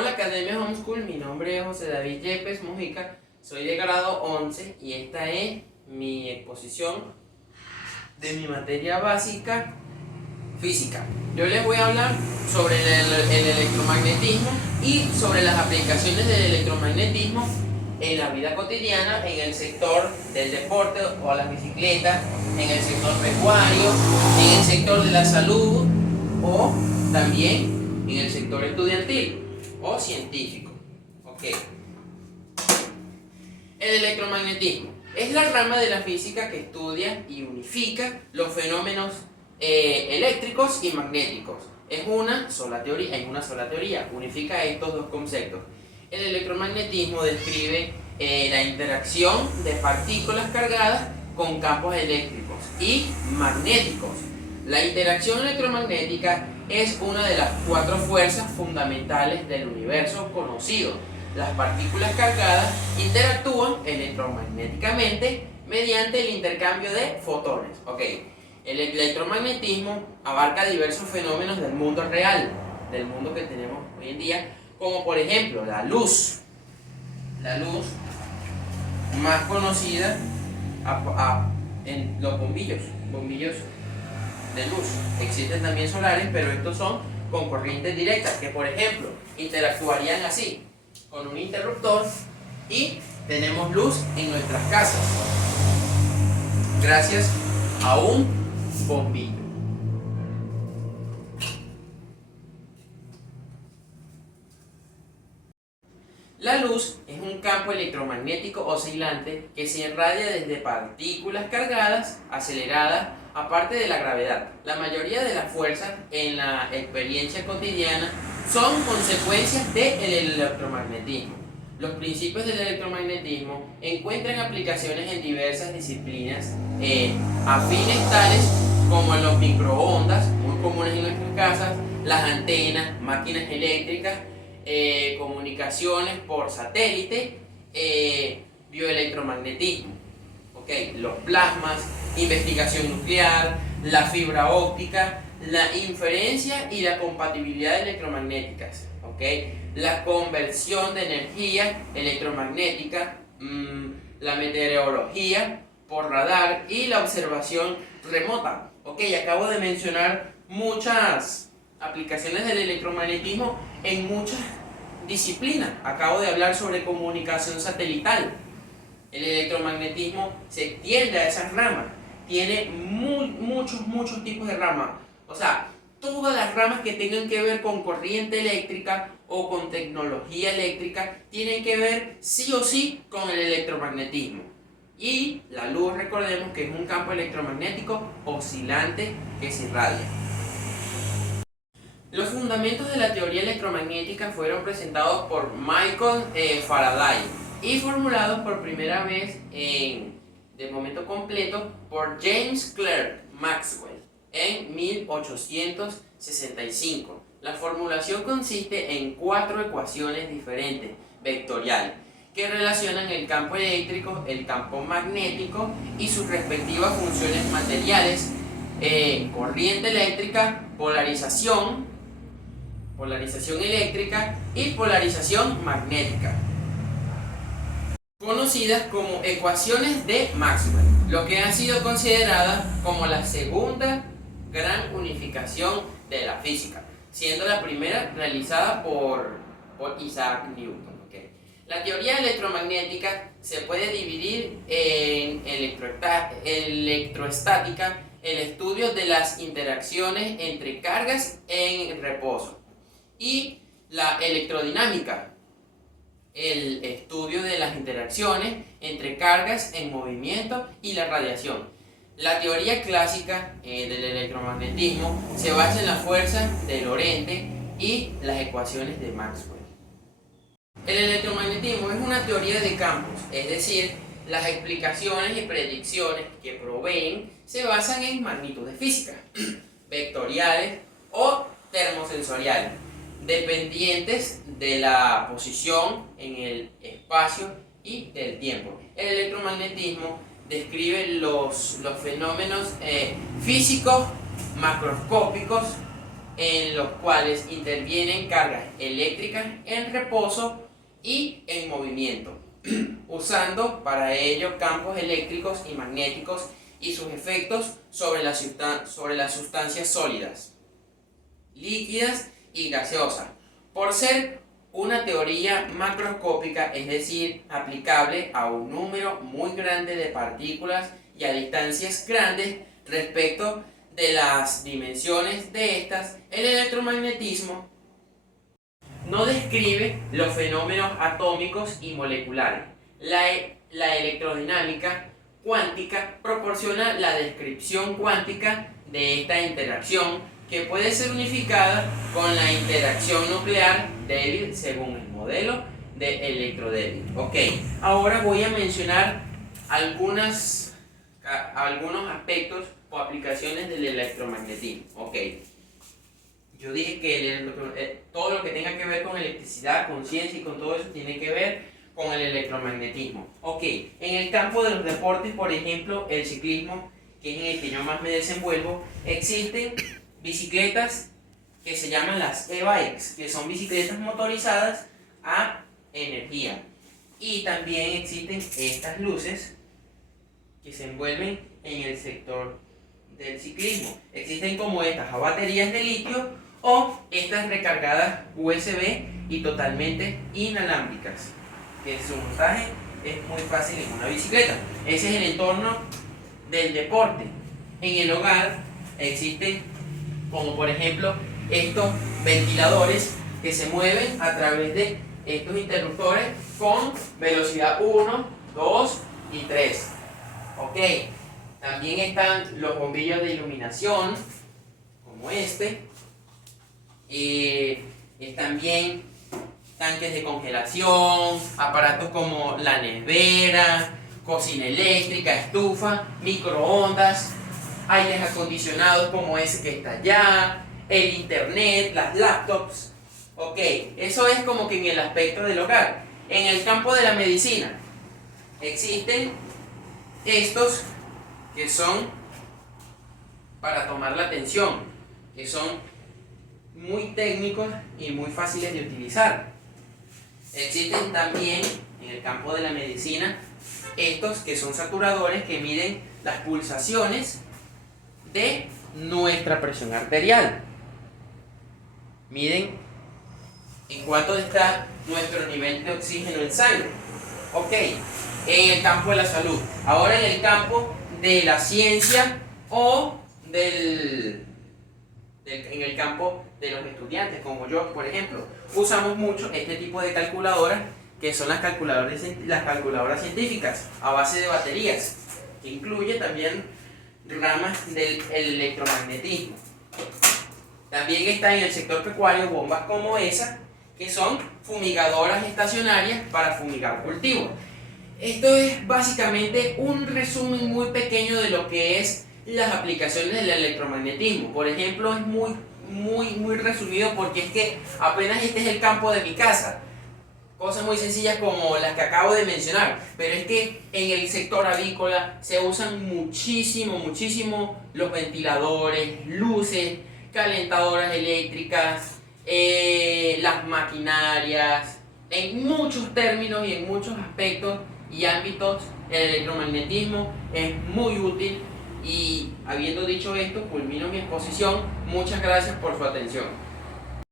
Hola Academia Homeschool, mi nombre es José David Yepes Mujica, soy de grado 11 y esta es mi exposición de mi materia básica, física. Yo les voy a hablar sobre el electromagnetismo y sobre las aplicaciones del electromagnetismo en la vida cotidiana, en el sector del deporte o las bicicletas, en el sector pecuario, en el sector de la salud o también en el sector estudiantil o científico. Ok. El electromagnetismo es la rama de la física que estudia y unifica los fenómenos eléctricos y magnéticos. Es una sola teoría, unifica estos dos conceptos. El electromagnetismo describe la interacción de partículas cargadas con campos eléctricos y magnéticos. La interacción electromagnética es una de las 4 fuerzas fundamentales del universo conocido. Las partículas cargadas interactúan electromagnéticamente mediante el intercambio de fotones. El electromagnetismo abarca diversos fenómenos del mundo real, del mundo que tenemos hoy en día, como por ejemplo la luz. La luz más conocida en los bombillos de luz. Existen también solares, pero estos son con corrientes directas, que por ejemplo interactuarían así, con un interruptor, y tenemos luz en nuestras casas gracias a un bombillo. La luz es un campo electromagnético oscilante que se irradia desde partículas cargadas, aceleradas, aparte de la gravedad. La mayoría de las fuerzas en la experiencia cotidiana son consecuencias del electromagnetismo. Los principios del electromagnetismo encuentran aplicaciones en diversas disciplinas afines, tales como los microondas, muy comunes en nuestras casas, las antenas, máquinas eléctricas, comunicaciones por satélite, bioelectromagnetismo, los plasmas, investigación nuclear, la fibra óptica, la inferencia y la compatibilidad electromagnéticas, la conversión de energía electromagnética, la meteorología por radar y la observación remota. Acabo de mencionar muchas aplicaciones del electromagnetismo en muchas disciplinas. Acabo de hablar sobre comunicación satelital. El electromagnetismo se extiende a esas ramas. Tiene muchos tipos de ramas. Todas las ramas que tengan que ver con corriente eléctrica o con tecnología eléctrica tienen que ver sí o sí con el electromagnetismo. Y la luz, recordemos que es un campo electromagnético oscilante que se irradia. Los fundamentos de la teoría electromagnética fueron presentados por Michael Faraday y formulados por primera vez de momento completo por James Clerk Maxwell en 1865. La formulación consiste en 4 ecuaciones diferentes, vectoriales, que relacionan el campo eléctrico, el campo magnético y sus respectivas funciones materiales, corriente eléctrica, polarización eléctrica y polarización magnética, conocidas como ecuaciones de Maxwell, lo que ha sido considerada como la segunda gran unificación de la física, siendo la primera realizada por Isaac Newton. La teoría electromagnética se puede dividir en electroestática, el estudio de las interacciones entre cargas en reposo, y la electrodinámica, el estudio de las interacciones entre cargas en movimiento y la radiación. La teoría clásica del electromagnetismo se basa en la fuerza de Lorentz y las ecuaciones de Maxwell. El electromagnetismo es una teoría de campos, es decir, las explicaciones y predicciones que proveen se basan en magnitudes físicas, vectoriales o termosensoriales, dependientes de la posición en el espacio y del tiempo. El electromagnetismo describe los fenómenos físicos macroscópicos en los cuales intervienen cargas eléctricas en reposo y en movimiento, usando para ello campos eléctricos y magnéticos y sus efectos sobre las sustancias sólidas, líquidas y gaseosas, por ser una teoría macroscópica, es decir, aplicable a un número muy grande de partículas y a distancias grandes respecto de las dimensiones de estas. El electromagnetismo no describe los fenómenos atómicos y moleculares. La electrodinámica cuántica proporciona la descripción cuántica de esta interacción, que puede ser unificada con la interacción nuclear débil según el modelo de electrodébil. Ok, ahora voy a mencionar algunos aspectos o aplicaciones del electromagnetismo. Ok, yo dije que todo lo que tenga que ver con electricidad, con ciencia y con todo eso tiene que ver con el electromagnetismo. Ok, en el campo de los deportes, por ejemplo, el ciclismo, que es en el que yo más me desenvuelvo, existen bicicletas que se llaman las e-bikes, que son bicicletas motorizadas a energía. Y también existen estas luces que se envuelven en el sector del ciclismo. Existen como estas a baterías de litio o estas recargadas USB y totalmente inalámbricas, que su montaje es muy fácil en una bicicleta. Ese es el entorno del deporte. En el hogar existen, como por ejemplo, estos ventiladores que se mueven a través de estos interruptores con velocidad 1, 2 y 3. Ok, también están los bombillos de iluminación, como este. También tanques de congelación, aparatos como la nevera, cocina eléctrica, estufa, microondas, aires acondicionados como ese que está allá, el internet, las laptops. Ok, eso es como que en el aspecto del hogar. En el campo de la medicina existen estos que son para tomar la tensión, que son muy técnicos y muy fáciles de utilizar. Existen también en el campo de la medicina estos que son saturadores que miden las pulsaciones de nuestra presión arterial. Miden en cuánto está nuestro nivel de oxígeno en sangre. Ok, en el campo de la salud. Ahora en el campo de la ciencia o en el campo de los estudiantes, como yo, por ejemplo, usamos mucho este tipo de calculadoras, que son las calculadoras científicas a base de baterías, que incluye también ramas del electromagnetismo. También está en el sector pecuario bombas como esa, que son fumigadoras estacionarias para fumigar cultivos. Esto es básicamente un resumen muy pequeño de lo que es las aplicaciones del electromagnetismo. Por ejemplo, es muy resumido porque es que apenas este es el campo de mi casa. Cosas muy sencillas como las que acabo de mencionar, pero es que en el sector avícola se usan muchísimo los ventiladores, luces, calentadoras eléctricas, las maquinarias. En muchos términos y en muchos aspectos y ámbitos, el electromagnetismo es muy útil. Y habiendo dicho esto, culmino mi exposición. Muchas gracias por su atención.